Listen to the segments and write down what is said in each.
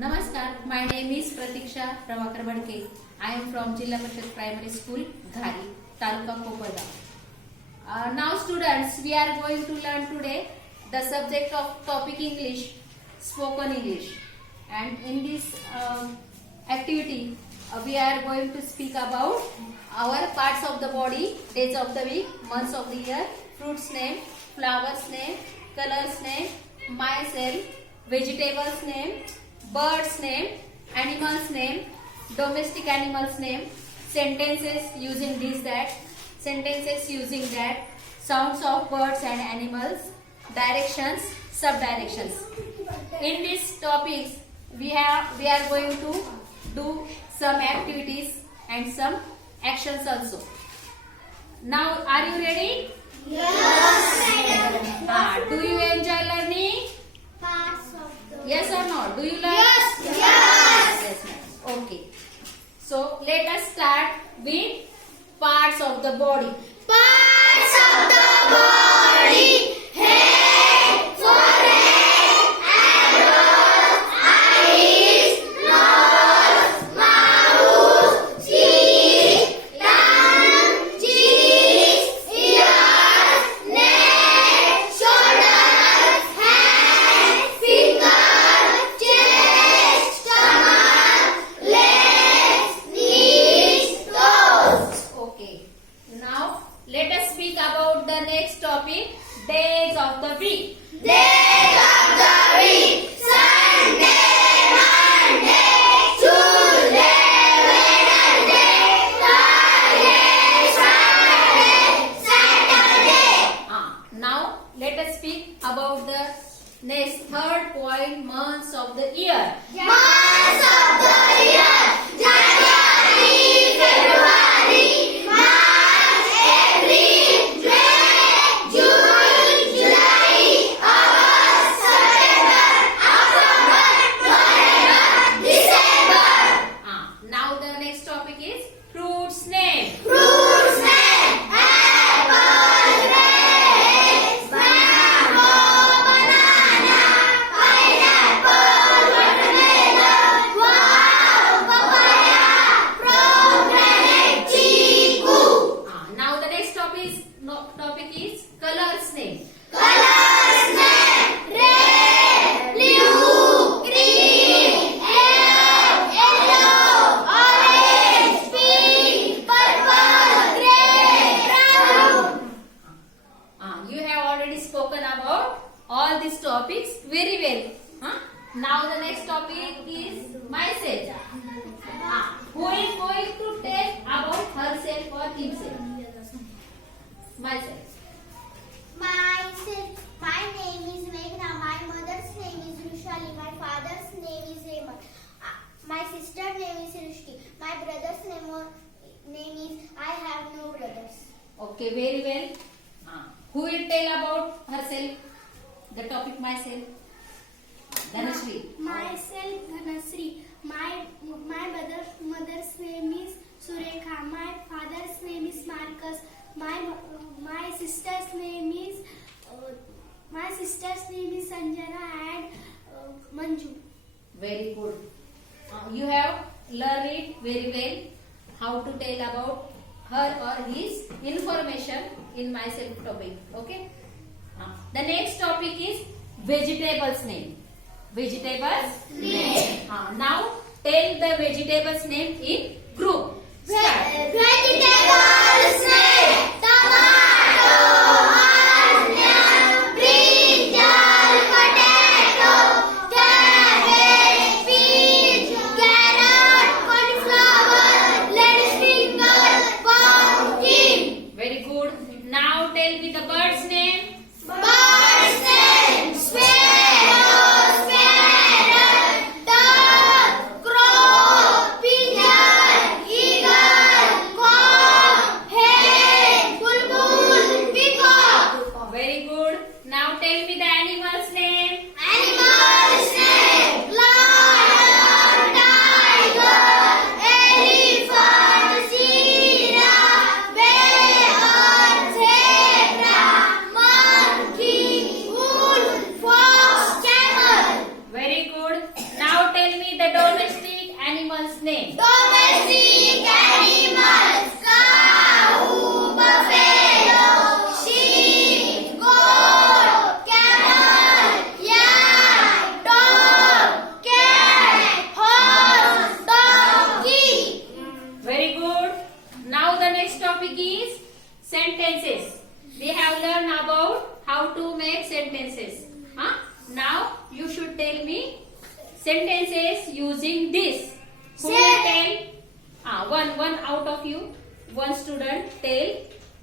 Namaskar, my name is Pratiksha Prabhakar Badke. I am from Jilla Parishad Primary School, Ghari, Taluka Kopada. Uh, now students, we are going to learn today the subject of topic English, spoken English. And in this um, activity, uh, we are going to speak about our parts of the body, days of the week, months of the year, fruits name, flowers name, colors name, myself, vegetables name, birds name, animals name, domestic animals name, sentences using this that, sentences using that, sounds of birds and animals, directions, subdirections. In these topics, we have we are going to do some activities and some actions also. Now, are you ready? Yes. Ah, do you enjoy learning? Parts of the Yes or no? Do you like? Yes. Yes. Yes, madam. Okay. So let us start with parts of the body. parts of the body. Now let us speak about the next third point months of the year. Months of the year. January, February, March, April, May, June, July, August, September, October, November, December. Ah, now the next topic is fruits name. Fruits name apple, grapes, mango, banana, pineapple, watermelon, guava, papaya, pomegranate, chiku. Ah, now the next topic is no, topic is colors name. Colors name red, blue, green, yellow, yellow, orange, pink, purple, gray, brown. Ah, you have already spoken about all these topics very well. Huh? Now the next topic is myself. Ah, who is going to tell about herself or himself? Myself. Myself, my name is Meghna. My mother's name is Rushali. My father's name is Raymond. Uh, My sister's name is Rushti. My brother's name, name is I have no brothers. Okay, very well. Ah, who will tell about herself? The topic myself. Dhanashree. Myself Dhanasri. My my mother mother's name is Surekha. My father's name is Marcus. My my sister's name is uh, my sister's name is Sanjana and uh, Manju. Very good. Uh, you have learned it very well how to tell about her or his information in myself topic. Okay. Uh, the next topic is vegetables name. Vegetables name. Uh, now tell the vegetables name in group. Topic is sentences. We have learned about how to make sentences. Huh? Now you should tell me sentences using this. Who will tell? Ah, one one out of you, one student tell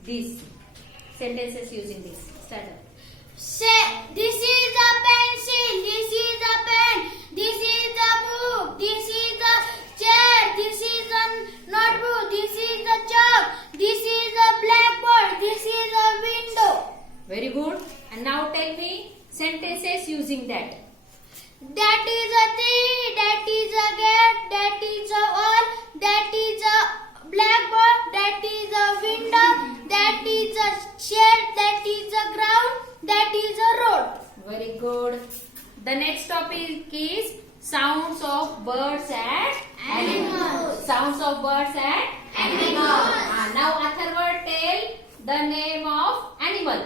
this sentences using this. Start. up. Say, this is a pencil, this is a pen, this is a book, this is a chair, this is a notebook, this is a chalk, this is a blackboard, this is a window. Very good. And now tell me sentences using that. That is a tree, that is a gate, that is a wall, that is a blackboard, that is a window, that is a chair, that is a ground, that is a road. Very good. The next topic is sounds of birds and Animals. Sounds of birds and Animals. Ah, now Atharva tell the name of animal.